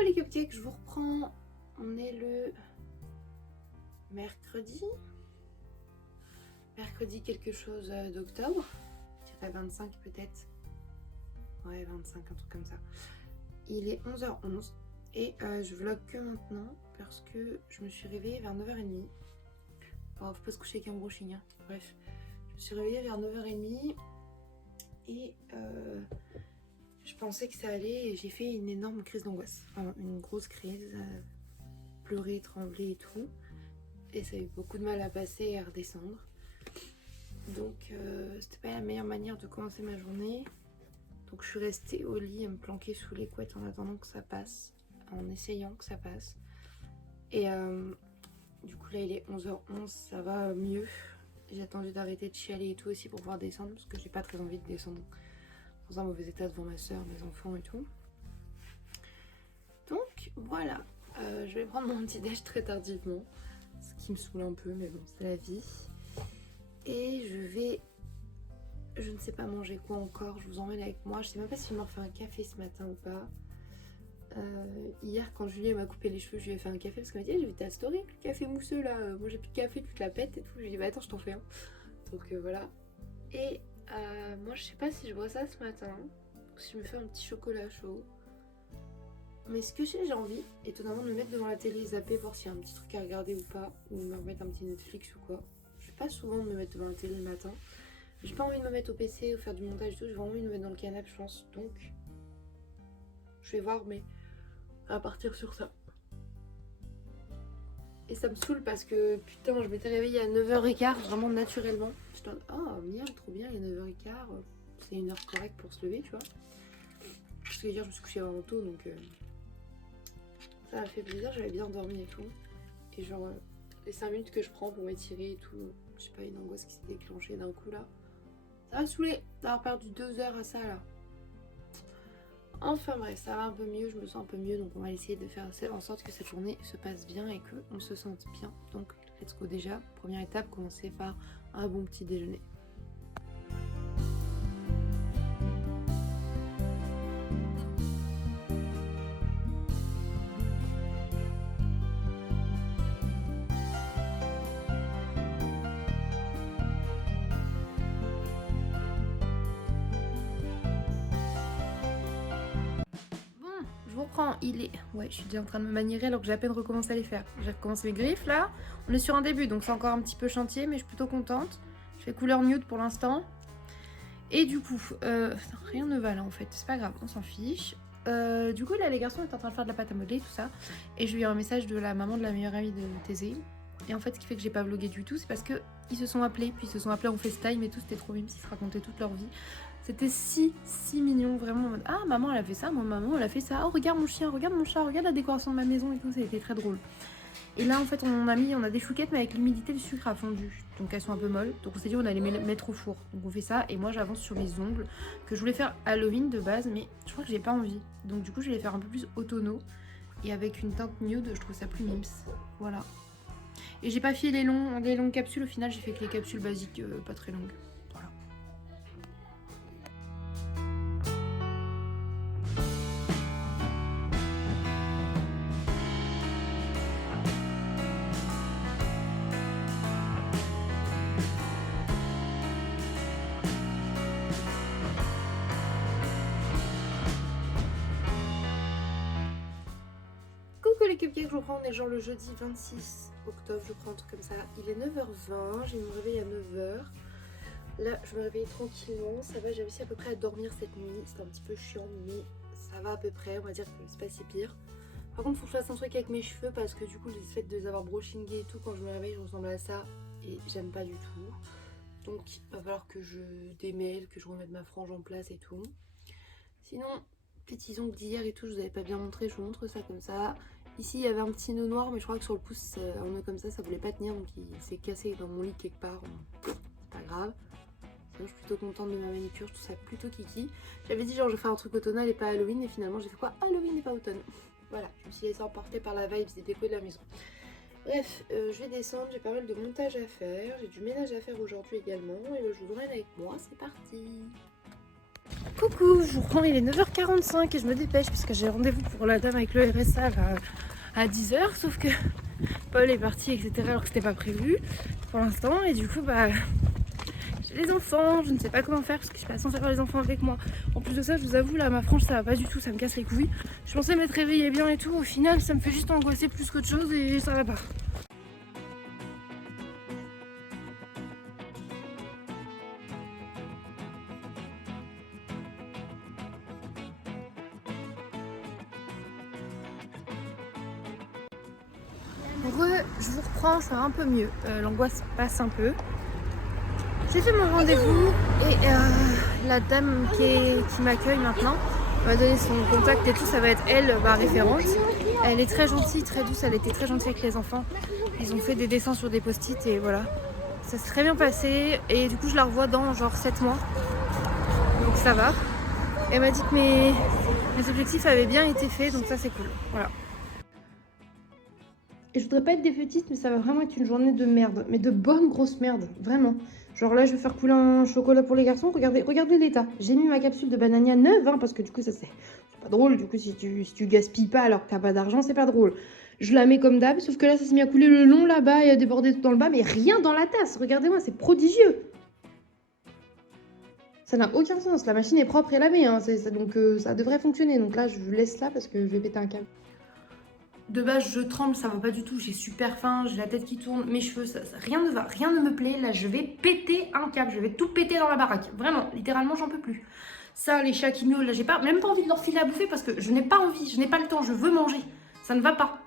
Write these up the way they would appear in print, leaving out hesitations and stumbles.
Coucou les cupcakes, je vous reprends. On est le mercredi quelque chose d'octobre. Je dirais 25 peut-être. Ouais, 25, un truc comme ça. Il est 11h11 et je vlog que maintenant parce que je me suis réveillée vers 9h30. Bon, faut pas se coucher avec un brushing, hein. Bref, je me suis réveillée vers 9h30 et je pensais que ça allait et j'ai fait une énorme crise d'angoisse. Enfin, une grosse crise, pleurer, trembler et tout. Et ça a eu beaucoup de mal à passer et à redescendre. Donc c'était pas la meilleure manière de commencer ma journée. Donc je suis restée au lit à me planquer sous les couettes en attendant que ça passe, en essayant que ça passe. Et du coup là il est 11h11, ça va mieux. J'ai attendu d'arrêter de chialer et tout aussi pour pouvoir descendre parce que j'ai pas très envie de descendre dans un mauvais état devant ma soeur, mes enfants et tout. Donc voilà, je vais prendre mon petit déj très tardivement, ce qui me saoule un peu mais bon c'est la vie. Et je ne sais pas manger quoi encore, je vous emmène avec moi. Je sais même pas si je m'en refais un café ce matin ou pas. Hier quand Julie m'a coupé les cheveux, je lui ai fait un café parce qu'elle m'a dit j'ai vu ta story, le café mousseux là, moi j'ai plus de café, tu te la pètes et tout. Je lui ai dit bah attends je t'en fais un. Donc voilà. Et moi je sais pas si je bois ça ce matin, ou si je me fais un petit chocolat chaud. Mais ce que j'ai envie, étonnamment, de me mettre devant la télé, zapper, voir s'il y a un petit truc à regarder ou pas, ou me remettre un petit Netflix ou quoi. Je fais pas souvent de me mettre devant la télé le matin. J'ai pas envie de me mettre au PC ou faire du montage et tout, j'ai vraiment envie de me mettre dans le canapé, je pense. Donc, je vais voir, mais à partir sur ça. Et ça me saoule parce que putain, je m'étais réveillée à 9h15, vraiment naturellement. Je te dis, oh, miam, trop bien, il est 9h15, c'est une heure correcte pour se lever, tu vois. Parce que hier, je me suis couchée avant tôt, donc ça m'a fait plaisir, j'avais bien dormi et tout. Et genre, les 5 minutes que je prends pour m'étirer et tout, je sais pas, une angoisse qui s'est déclenchée d'un coup là. Ça m'a saoulé d'avoir perdu 2 heures à ça là. Enfin bref, ça va un peu mieux, je me sens un peu mieux, donc on va essayer de faire en sorte que cette journée se passe bien et qu'on se sente bien. Donc let's go déjà. Première étape, commencer par un bon petit déjeuner. Je vous reprends, il est... Ouais, je suis déjà en train de me maniérer alors que j'ai à peine recommencé à les faire. J'ai recommencé mes griffes là. On est sur un début, donc c'est encore un petit peu chantier, mais je suis plutôt contente. Je fais couleur nude pour l'instant. Et du coup, rien ne va là en fait, c'est pas grave, on s'en fiche. Du coup là les garçons étaient en train de faire de la pâte à modeler, tout ça. Et je lui ai eu un message de la maman de la meilleure amie de Thésée. Et en fait ce qui fait que j'ai pas vlogué du tout, c'est parce que ils se sont appelés, puis ils se sont appelés en FaceTime et tout, c'était trop mignon, ils se racontaient toute leur vie. C'était si mignon, vraiment en mode ah maman elle a fait ça, moi maman elle a fait ça, oh regarde mon chien, regarde mon chat, regarde la décoration de ma maison et tout, ça a été très drôle. Et là en fait on a des chouquettes mais avec l'humidité le sucre a fondu. Donc elles sont un peu molles. Donc on s'est dit on allait les mettre au four. Donc on fait ça et moi j'avance sur mes ongles que je voulais faire Halloween de base mais je crois que j'ai pas envie. Donc du coup je vais les faire un peu plus automnaux et avec une teinte nude, je trouve ça plus mims. Voilà. Et j'ai pas fait les longues capsules, au final j'ai fait que les capsules basiques pas très longues. Voilà. Coucou les cupcakes, je vous reprends, on est genre le jeudi 26 octobre, je crois, un truc comme ça. Il est 9h20, j'ai mon réveil à 9h. Là, je me réveille tranquillement, ça va, j'ai réussi à peu près à dormir cette nuit. C'était un petit peu chiant, mais ça va à peu près, on va dire que c'est pas si pire. Par contre, faut que je fasse un truc avec mes cheveux parce que du coup, le fait de les avoir brushingés et tout, quand je me réveille, je ressemble à ça et j'aime pas du tout. Donc, il va falloir que je démêle, que je remette ma frange en place et tout. Sinon, petits ongles d'hier et tout, je vous avais pas bien montré, je vous montre ça comme ça. Ici, il y avait un petit nœud noir, mais je crois que sur le pouce, un nœud comme ça voulait pas tenir, donc il s'est cassé dans mon lit quelque part. C'est pas grave. Sinon, je suis plutôt contente de ma manicure, je trouve ça plutôt kiki. J'avais dit genre je vais faire un truc automnal et pas Halloween, et finalement j'ai fait quoi? Halloween et pas automne. Voilà, je me suis laissée emporter par la vibe des décos de la maison. Bref, je vais descendre, j'ai pas mal de montage à faire, j'ai du ménage à faire aujourd'hui également, et je vous emmène avec moi, c'est parti! Coucou, je vous reprends, il est 9h45 et je me dépêche parce que j'ai rendez-vous pour la dame avec le RSA là, à 10h, sauf que Paul est parti, etc. alors que c'était pas prévu pour l'instant et du coup j'ai les enfants, je ne sais pas comment faire parce que je suis pas censée avoir les enfants avec moi. En plus de ça, je vous avoue là, ma frange ça va pas du tout, ça me casse les couilles. Je pensais m'être réveillée bien et tout, au final ça me fait juste angoisser plus qu'autre chose et ça va pas. Je vous reprends, ça va un peu mieux. L'angoisse passe un peu. J'ai fait mon rendez-vous et la dame qui m'accueille maintenant m'a donné son contact et tout, ça va être elle, ma référente. Elle est très gentille, très douce, elle était très gentille avec les enfants. Ils ont fait des dessins sur des post-it et voilà. Ça s'est très bien passé et du coup je la revois dans genre 7 mois. Donc ça va. Elle m'a dit que mes objectifs avaient bien été faits, donc ça c'est cool. Voilà. Et je voudrais pas être défaitiste, mais ça va vraiment être une journée de merde. Mais de bonne grosse merde, vraiment. Genre là, je vais faire couler un chocolat pour les garçons. Regardez l'état. J'ai mis ma capsule de banania neuve, hein, parce que du coup, ça c'est pas drôle. Du coup, si tu gaspilles pas alors que t'as pas d'argent, c'est pas drôle. Je la mets comme d'hab, sauf que là, ça s'est mis à couler le long là-bas et à déborder tout dans le bas, mais rien dans la tasse. Regardez-moi, c'est prodigieux. Ça n'a aucun sens. La machine est propre et lavée, hein. Donc ça devrait fonctionner. Donc là, je laisse là parce que je vais péter un câble. De base, je tremble, ça va pas du tout, j'ai super faim, j'ai la tête qui tourne, mes cheveux, rien ne va, rien ne me plaît. Là, je vais péter un câble, je vais tout péter dans la baraque. Vraiment, littéralement, j'en peux plus. Ça, les chats qui miaulent, là, j'ai même pas envie de leur filer à bouffer parce que je n'ai pas envie, je n'ai pas le temps, je veux manger. Ça ne va pas.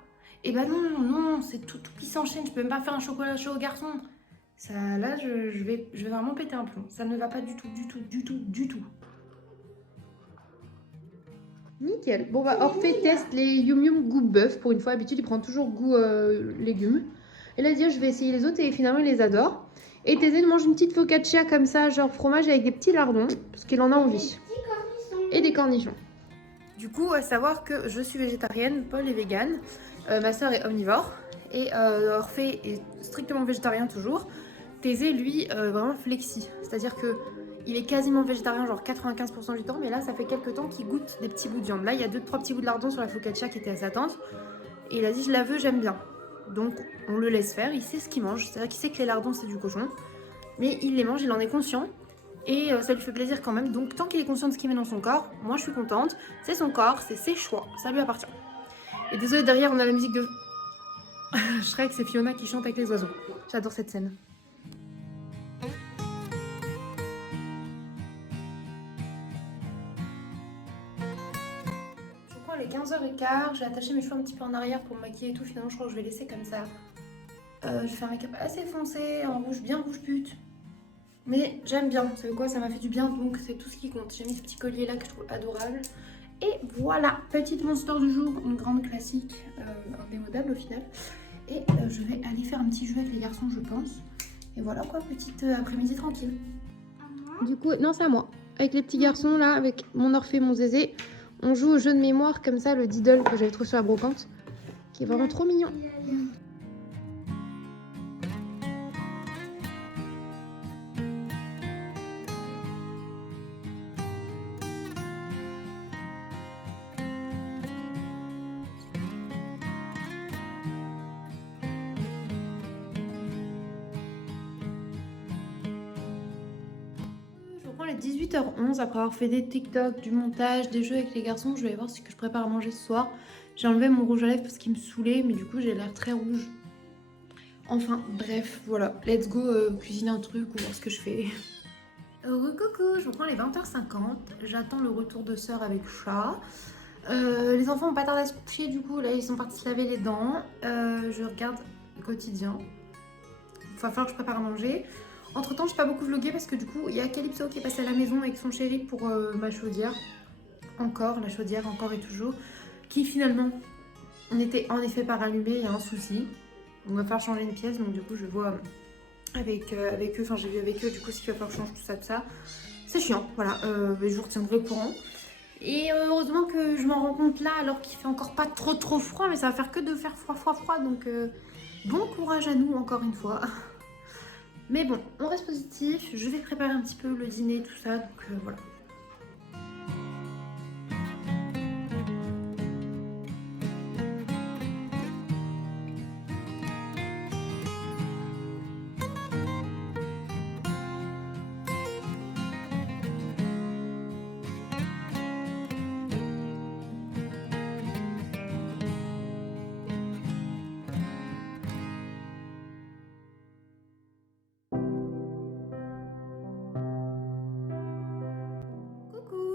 Et bah non, c'est tout qui s'enchaîne, je peux même pas faire un chocolat chaud aux garçons. Ça, là, je vais vraiment péter un plomb. Ça ne va pas du tout. Nickel. Bon, bah, Orphée teste les Yum Yum goût bœuf. Pour une fois, d'habitude, il prend toujours goût légumes. Et là, dit, je vais essayer les autres et finalement, il les adore. Et Thésée mange une petite focaccia comme ça, genre fromage avec des petits lardons, parce qu'il en a envie. Et des cornichons. Du coup, à savoir que je suis végétarienne, Paul est vegan, ma soeur est omnivore, et Orphée est strictement végétarien toujours. Thésée, lui, vraiment flexi. C'est-à-dire que il est quasiment végétarien, genre 95% du temps, mais là, ça fait quelques temps qu'il goûte des petits bouts de viande. Là, il y a 2-3 petits bouts de lardon sur la focaccia qui était à sa tante. Et il a dit, je la veux, j'aime bien. Donc, on le laisse faire, il sait ce qu'il mange. C'est-à-dire qu'il sait que les lardons, c'est du cochon. Mais il les mange, il en est conscient. Et ça lui fait plaisir quand même. Donc, tant qu'il est conscient de ce qu'il met dans son corps, moi, je suis contente. C'est son corps, c'est ses choix. Ça lui appartient. Et désolé, derrière, on a la musique de Shrek, c'est Fiona qui chante avec les oiseaux. J'adore cette scène. Il est 15h15, j'ai attaché mes cheveux un petit peu en arrière pour me maquiller et tout, finalement je crois que je vais laisser comme ça. Je fais un make-up assez foncé, en rouge, bien rouge pute. Mais j'aime bien, vous savez quoi, ça m'a fait du bien, donc c'est tout ce qui compte. J'ai mis ce petit collier là que je trouve adorable. Et voilà, petite monster du jour, une grande classique, indémodable au final. Et je vais aller faire un petit jeu avec les garçons je pense. Et voilà quoi, petite après-midi tranquille. Du coup, non c'est à moi. Avec les petits garçons là, avec mon Orphée, mon Zézé. On joue au jeu de mémoire comme ça, le Diddle que j'avais trouvé sur la brocante, qui est vraiment trop mignon. Je reprends les 18h11 après avoir fait des TikTok, du montage, des jeux avec les garçons. Je vais voir ce que je prépare à manger ce soir. J'ai enlevé mon rouge à lèvres parce qu'il me saoulait, mais du coup j'ai l'air très rouge. Enfin bref, voilà, let's go cuisiner un truc ou voir ce que je fais. Coucou, je reprends les 20h50. J'attends le retour de sœur avec chat. Les enfants ont pas tardé à se coucher, du coup là ils sont partis se laver les dents. Je regarde le quotidien. Il va falloir que je prépare à manger. Entre temps, je n'ai pas beaucoup vlogué parce que du coup, il y a Calypso qui est passé à la maison avec son chéri pour ma chaudière. Encore, la chaudière, encore et toujours. Qui finalement, on était en effet pas rallumé, il y a un souci. On va falloir changer une pièce, donc du coup, je vois avec eux, enfin j'ai vu avec eux, du coup, s'il va falloir que je change tout ça. C'est chiant, voilà, je vous retiendrai au courant. Et heureusement que je m'en rends compte là, alors qu'il fait encore pas trop froid, mais ça va faire que de faire froid. Donc bon courage à nous, encore une fois. Mais bon, on reste positif, je vais préparer un petit peu le dîner, tout ça, donc voilà.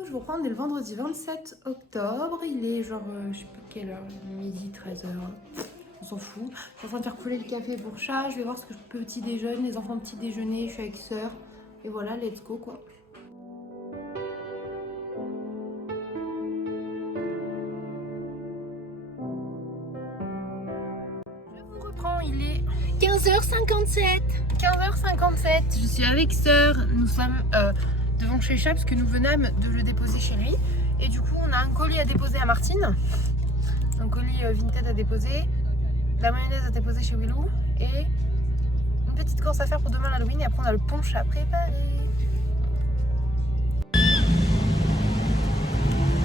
je vous reprends, on est le vendredi 27 octobre. Il est genre, je sais pas quelle heure, midi, 13h. On s'en fout. Je suis en train de faire couler le café pour chat. Je vais voir ce que je peux petit déjeuner. Les enfants petit déjeuner. Je suis avec sœur. Et voilà, let's go quoi. Je vous reprends, il est 15h57. 15h57. Je suis avec sœur. Nous sommes devant chez chat parce que nous venâmes de le déposer chez lui. Et du coup, on a un colis à déposer à Martine. Un colis Vinted à déposer. La mayonnaise à déposer chez Willou et une petite course à faire pour demain l'Halloween et après on a le punch à préparer.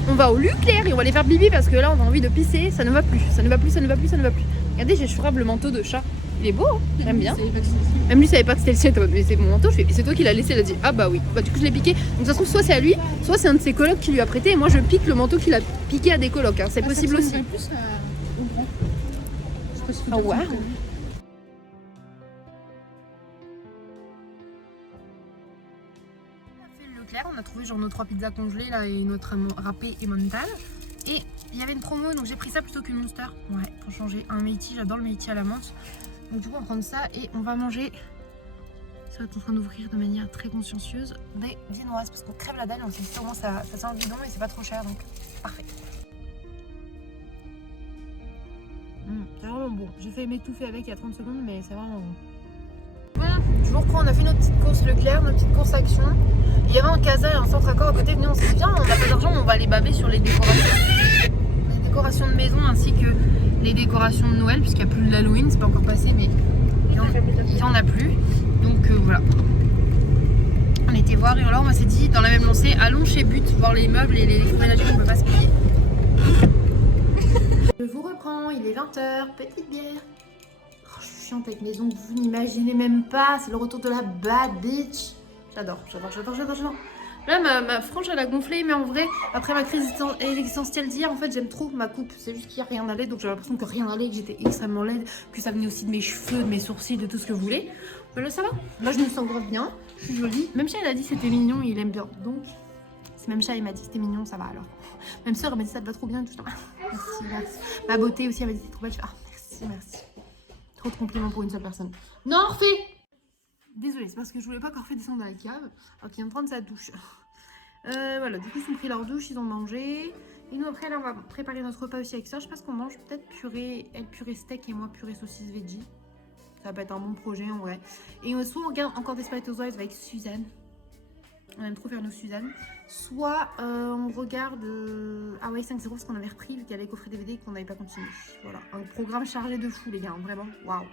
On va au Leclerc et on va aller faire bibi parce que là on a envie de pisser, ça ne va plus, ça ne va plus, ça ne va plus, ça ne va plus. Regardez, j'ai chourable le manteau de chat. Il est beau, hein, j'aime bien. Même lui savait pas que c'était le sien, mais c'est mon manteau, je fais, c'est toi qui l'as laissé, il a dit ah bah oui. Bah du coup je l'ai piqué. Donc ça se trouve soit c'est à lui, soit c'est un de ses colocs qui lui a prêté et moi je pique le manteau qu'il a piqué à des colocs, hein. C'est possible aussi. Ah ouais. Leclerc, on a trouvé genre nos 3 pizzas congelées là et notre râpé et mental. Et il y avait une promo donc j'ai pris ça plutôt qu'une Monster. Ouais, pour changer un Métis, j'adore le Métis à la menthe. Donc du coup on va prendre ça et on va manger. Ça va être en train d'ouvrir de manière très consciencieuse des viennoises parce qu'on crève la dalle, on s'est dit au moins ça sent le bidon et c'est pas trop cher donc parfait. C'est vraiment bon. J'ai fait m'étouffer avec il y a 30 secondes mais c'est vraiment bon. Bon, je vous reprends, on a fait notre petite course Leclerc, notre petite course Action. Il y avait un casa et un centre accord à côté. Venez, on s'est dit bien, on a pas d'argent, on va aller baver sur les décorations. Les décorations de maison ainsi que les décorations de Noël, puisqu'il n'y a plus de l'Halloween, c'est pas encore passé, mais il y en a plus. Donc voilà. On était voir et alors on s'est dit dans la même lancée, allons chez But voir les meubles et les électroménagers qu'on peut pas se payer. Je vous reprends, il est 20h, petite bière. Oh, je suis chiante avec mes ongles, vous n'imaginez même pas, c'est le retour de la bad bitch. J'adore. Là, ma frange, elle a gonflé, mais en vrai, après ma crise existentielle d'hier, en fait, j'aime trop ma coupe. C'est juste qu'il n'y a rien n'allait, donc j'avais l'impression que rien n'allait, que j'étais extrêmement laide, que ça venait aussi de mes cheveux, de mes sourcils, de tout ce que vous voulez. Mais là, ça va. Là, je me sens grave bien, je suis jolie. Même chat, il a dit que c'était mignon, il aime bien. Donc, si même chat, il m'a dit que c'était mignon, ça va alors. Même soeur, elle m'a dit ça te va trop bien et tout. Merci, merci. Ma beauté aussi, elle m'a dit c'est trop belle. Je fais, ah, merci. Trop de compliments pour une seule personne. Non, refais. Désolée, c'est parce que je voulais pas qu'Orphée descende dans la cave, alors qu'il est en train de sa douche. Voilà, du coup ils ont pris leur douche, ils ont mangé. Et nous après là on va préparer notre repas aussi avec ça. Je pense qu'on mange peut-être purée, elle purée steak et moi purée saucisse veggie. Ça va être un bon projet en vrai. Et soit on regarde encore Desperate Housewives avec Suzanne. On aime trop faire nos Suzanne. Soit on regarde Hawaii 5-0 parce qu'on avait repris vu qu'il y a les coffrets DVD et qu'on n'avait pas continué. Voilà, un programme chargé de fou les gars, vraiment, waouh.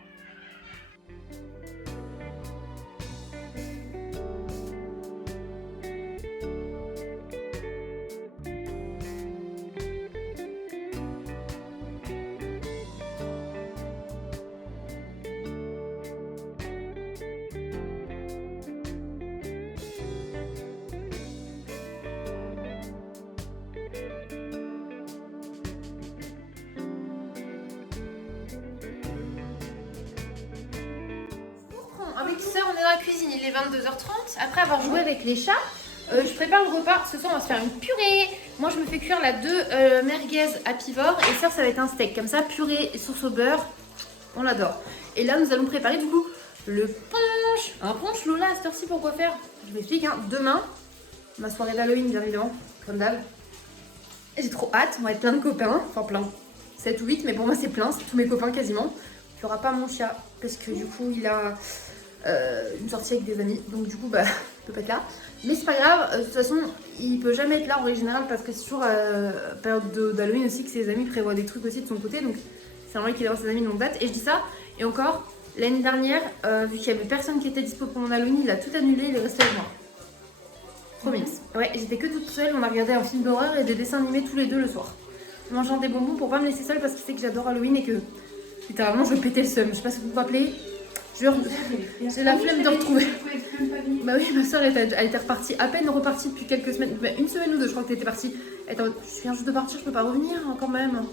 Avec sœur, on est dans la cuisine, il est 22h30. Après avoir joué avec les chats, je prépare le repas. Ce soir, on va se faire une purée. Moi, je me fais cuire la 2 merguez à pivot. Et sœur, ça va être un steak. Comme ça, purée et sauce au beurre. On l'adore. Et là, nous allons préparer du coup le punch. Un punch Lola à cette heure-ci, pour quoi faire? Je vous explique. Hein. Demain, ma soirée d'Halloween, bien évidemment, comme d'hab. J'ai trop hâte. On va être plein de copains. Enfin, plein. 7 ou 8, mais pour moi, c'est plein. C'est tous mes copains quasiment. Il n'y aura pas mon chat. Parce que du coup, il a... une sortie avec des amis, donc du coup bah il peut pas être là, mais c'est pas grave, de toute façon il peut jamais être là en règle générale parce que c'est toujours période d'Halloween aussi que ses amis prévoient des trucs aussi de son côté, donc c'est normal qu'il ait ses amis de longue date. Et je dis ça, et encore l'année dernière vu qu'il y avait personne qui était dispo pour mon Halloween, il a tout annulé, il est resté avec moi. Promis. Ouais, j'étais que toute seule, on a regardé un film d'horreur et des dessins animés tous les deux le soir, mangeant des bonbons pour pas me laisser seule parce qu'il sait que j'adore Halloween et que littéralement je pétais le seum. Je sais pas si vous vous rappelez. J'ai la flemme de retrouver. Bah oui, ma soeur elle était repartie, à peine repartie depuis quelques semaines, une semaine ou deux je crois que t'étais partie. Elle était en mode, je viens juste de partir, je peux pas revenir hein, quand même.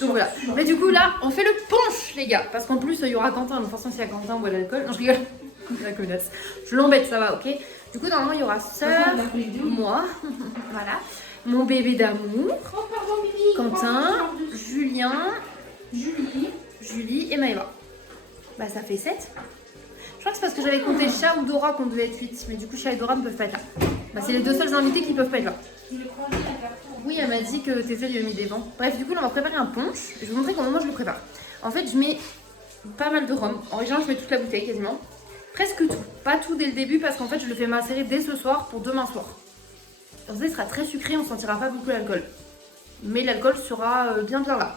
Donc voilà. Mais du coup là, on fait le punch les gars, parce qu'en plus il y aura Quentin, donc forcément s'il y a Quentin on boit de l'alcool. Non je rigole, la connasse. Je l'embête, ça va, ok. Du coup, normalement, il y aura sœur, moi, voilà, mon bébé d'amour, Quentin, Julien, Julie et Maëva. Bah, ça fait 7. Je crois que c'est parce que j'avais compté Chat ou Dora qu'on devait être 8. Mais du coup, Chat et Dora ne peuvent pas être là. Bah, c'est les deux seuls invités qui ne peuvent pas être là. Oui, elle m'a dit que Tessa lui a mis des vents. Bref, du coup, là, on va préparer un punch. Je vais vous montrer comment moi je le prépare. En fait, je mets pas mal de rhum. En général, je mets toute la bouteille quasiment. Presque tout. Pas tout dès le début parce qu'en fait, je le fais macérer dès ce soir pour demain soir. Alors ça, il sera très sucré, on ne sentira pas beaucoup l'alcool. Mais l'alcool sera bien là.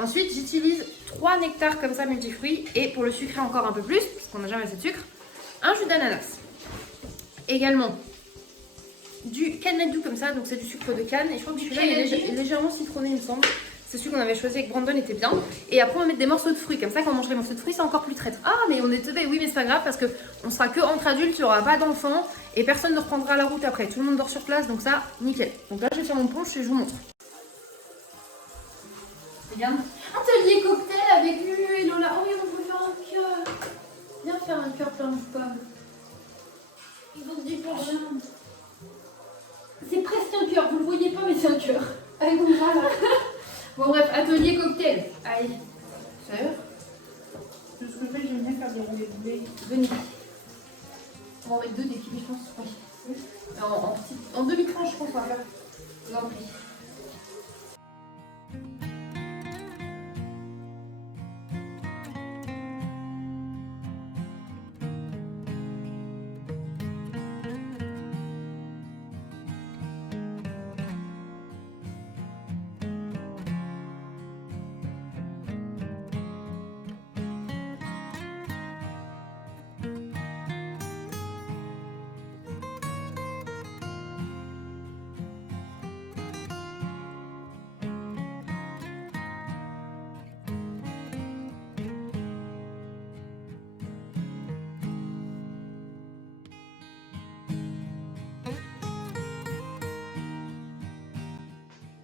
Ensuite, j'utilise 3 nectars comme ça multifruits. Et pour le sucrer encore un peu plus, parce qu'on n'a jamais assez de sucre, un jus d'ananas. Également, du cannelle doux comme ça, donc c'est du sucre de canne. Et je crois que celui-là est légèrement citronné, il me semble. C'est celui qu'on avait choisi avec Brandon, était bien. Et après, on va mettre des morceaux de fruits. Comme ça, quand on mange les morceaux de fruits, c'est encore plus traître. Ah, mais on est teubés. Oui, mais c'est pas grave parce qu'on sera que entre adultes, il n'y aura pas d'enfants. Et personne ne reprendra la route après. Tout le monde dort sur place, donc ça, nickel. Donc là, je vais faire mon punch et je vous montre. Regarde. Atelier cocktail avec Lulu et Lola. Oh oui, on peut faire un cœur. Viens faire un cœur plein de pommes. Il faut se dire pour rien. C'est presque un cœur. Vous le voyez pas, mais c'est un cœur. Allez, on va là. Bon bref, atelier cocktail. Allez, sœur. Ce que je fais, j'aime bien faire des roulés boulets. Venez. On va en mettre 2 d'équipe, je pense. Oui. En demi-tranche, je pense, on va faire. Je vous en prie.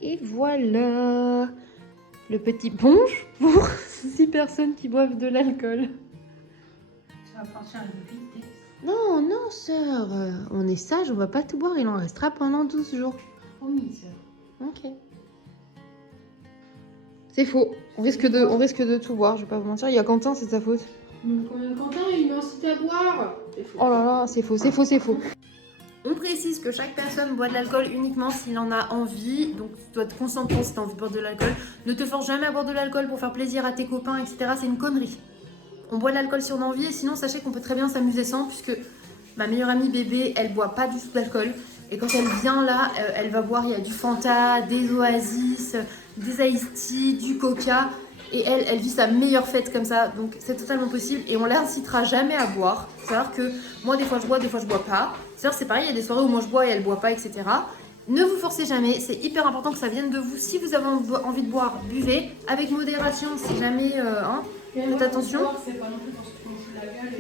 Et voilà le petit punch pour 6 personnes qui boivent de l'alcool. Ça va partir à une vitesse. Non, non, sœur, on est sage, on va pas tout boire, il en restera pendant 12 jours. Promis, sœur. Ok. C'est faux, on risque de tout boire, je vais pas vous mentir, il y a Quentin, c'est sa faute. Quentin, il m'a incité à boire. Oh là là, c'est faux, c'est faux, c'est faux. On précise que chaque personne boit de l'alcool uniquement s'il en a envie, donc tu dois être consentant si tu as envie de boire de l'alcool. Ne te force jamais à boire de l'alcool pour faire plaisir à tes copains, etc. C'est une connerie. On boit de l'alcool si on a envie, et sinon sachez qu'on peut très bien s'amuser sans, puisque ma meilleure amie bébé, elle boit pas du tout d'alcool. Et quand elle vient là, elle va boire, il y a du Fanta, des Oasis, des Ice Tea, du Coca. Et elle vit sa meilleure fête comme ça, donc c'est totalement possible. Et on l'incitera jamais à boire. C'est-à-dire que moi, des fois je bois pas. C'est-à-dire c'est pareil, il y a des soirées où moi je bois et elle boit pas, etc. Ne vous forcez jamais, c'est hyper important que ça vienne de vous. Si vous avez envie de boire, buvez avec modération, si jamais... faites attention.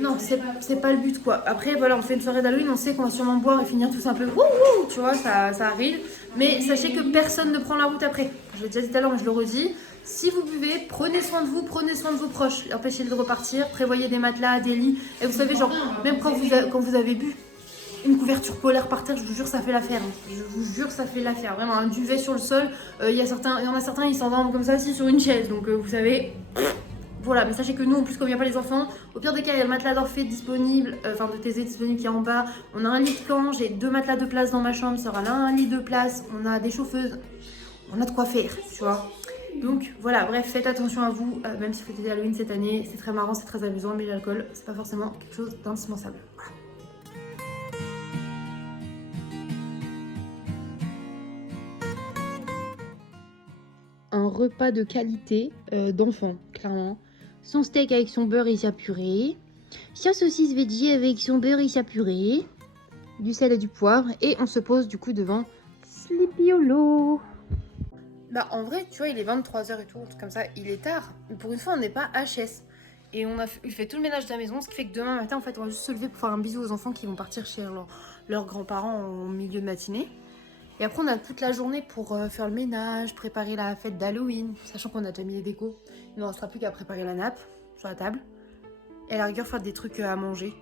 Non, c'est pas le but quoi. Après, voilà, on fait une soirée d'Halloween, on sait qu'on va sûrement boire et finir tous un peu wouhou, tu vois, ça arrive. Mais sachez que personne ne prend la route après. Je l'ai déjà dit tout à l'heure, mais je le redis. Si vous buvez, prenez soin de vous, prenez soin de vos proches. Empêchez-les de repartir, prévoyez des matelas, des lits. Et vous savez, genre, même quand vous avez bu une couverture polaire par terre, je vous jure, ça fait l'affaire. Je vous jure, ça fait l'affaire. Vraiment, un duvet sur le sol. Il y en a certains, ils s'endorment comme ça, assis sur une chaise. Donc, vous savez... Voilà, mais sachez que nous, en plus, comme il n'y a pas les enfants, au pire des cas, il y a le matelas d'Orphée disponible, de Thésée disponible qui est en bas. On a un lit de camp, j'ai 2 matelas de place dans ma chambre, ça sera là un lit de place. On a des chauffeuses, on a de quoi faire, tu vois. Donc voilà, bref, faites attention à vous, même si vous fêtez Halloween cette année, c'est très marrant, c'est très amusant, mais l'alcool, c'est pas forcément quelque chose d'indispensable. Voilà. Un repas de qualité d'enfant, clairement. Son steak avec son beurre et sa purée. Sa saucisse veggie avec son beurre et sa purée. Du sel et du poivre. Et on se pose du coup devant Sleepy Hollow. Bah en vrai, tu vois, il est 23h et tout, un truc comme ça, il est tard. Mais pour une fois, on n'est pas HS. Et il fait tout le ménage de la maison, ce qui fait que demain matin, en fait, on va juste se lever pour faire un bisou aux enfants qui vont partir chez leurs grands-parents au milieu de matinée. Et après, on a toute la journée pour faire le ménage, préparer la fête d'Halloween, sachant qu'on a déjà mis les décos. Il ne restera plus qu'à préparer la nappe sur la table. Et à la rigueur, faire des trucs à manger.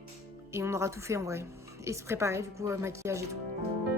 Et on aura tout fait en vrai. et se préparer du coup maquillage et tout.